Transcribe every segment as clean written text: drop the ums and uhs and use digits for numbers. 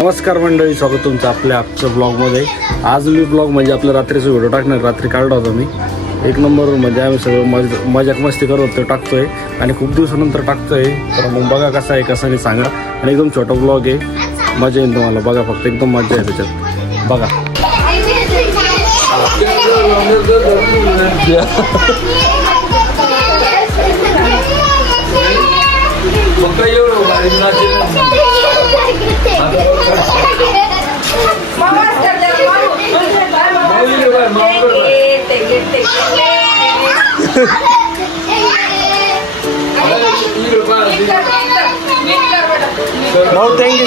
नमस्कार मंडळी, स्वागत तुमचं आपल्या आजच्या ब्लॉगमध्ये। आज मी ब्लॉग म्हणजे आपल्या रात्रीचा व्हिडिओ टाकणार। रात्री काढला होता मी, एक नंबर म्हणजे आम्ही सगळं मजाक मस्ती करत टाकतोय आणि खूप दिवसानंतर टाकतोय। तर मग बघा कसा आहे कसा नाही सांगा। आणि एकदम छोटा ब्लॉग आहे, मजा येईल तुम्हाला बघा, फक्त एकदम मजा आहे त्याच्यात बघा। बहुत देंगे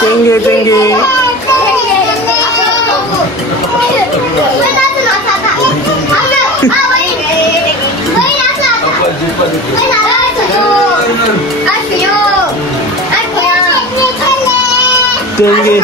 देंगे देंगे देंगे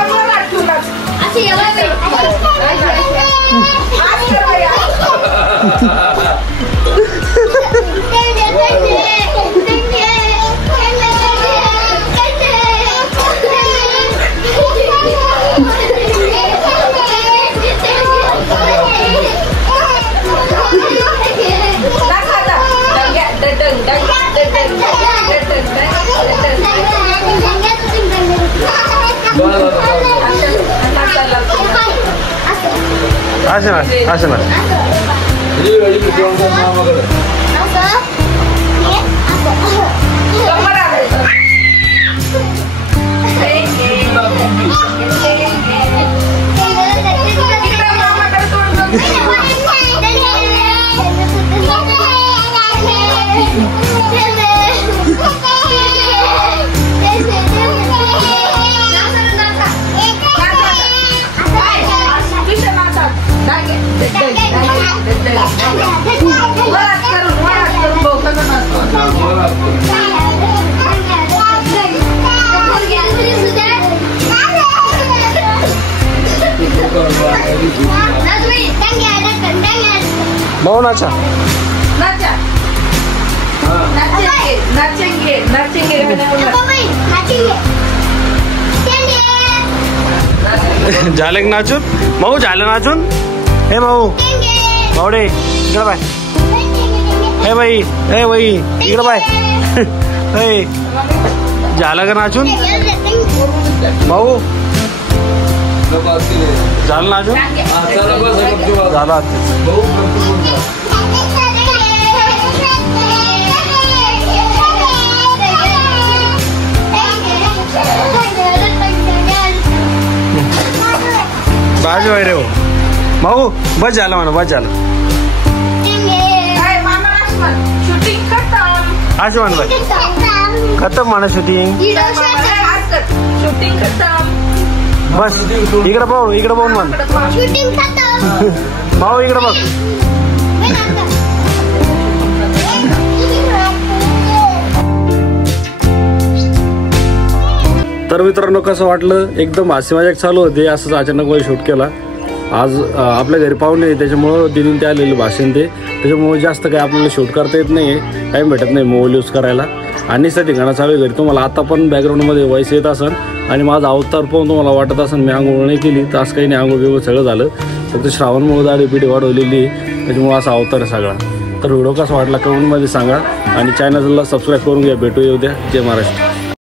आसना mau nacha झाले नाचून माऊ झालं नाचून हे माऊ मावडे इकडे बाय हे बाई हे बाई इकडे बाय हे झालं का नाचून भाऊ झालं नाचून झाला बाजू आहे रे हो भाऊ, बस झालं म्हणा, बस झालं असं म्हण बाय खतम म्हणा शूटिंग बस इकडे पाहू इकडे पाहून म्हण भाऊ इकडे बघ। तर मित्रांनो कसं वाटलं, एकदम हास्य मजाक चालू होते, असंच अचानक मध्ये शूट केला। आज आपल्या घरी पाहुणे आहे, त्याच्यामुळं दिदीन ते आलेले भाषण ते, त्याच्यामुळे जास्त काही आपल्याला शूट करता येत नाही, टाईम भेटत नाही मोबाईल यूज करायला। आणि त्या ठिकाणं चालू आहे घरी, तुम्हाला आता पण बॅकग्राऊंडमध्ये वॉइस येत असेल आणि माझा अवतार पाहून तुम्हाला वाटत असेल मी आंघोळ नाही केली, तर असं काही नाही, आंघोळ बिंघोळ सगळं झालं, फक्त श्रावणमुळे दाढी पिढी वाढवलेली, त्याच्यामुळे असा अवतार आहे सगळा। तर व्हिडिओ कसा वाटला कमेंटमध्ये सांगा आणि चॅनलला सबस्क्राईब करून घ्या। भेटूया उद्या, जय महाराष्ट्र।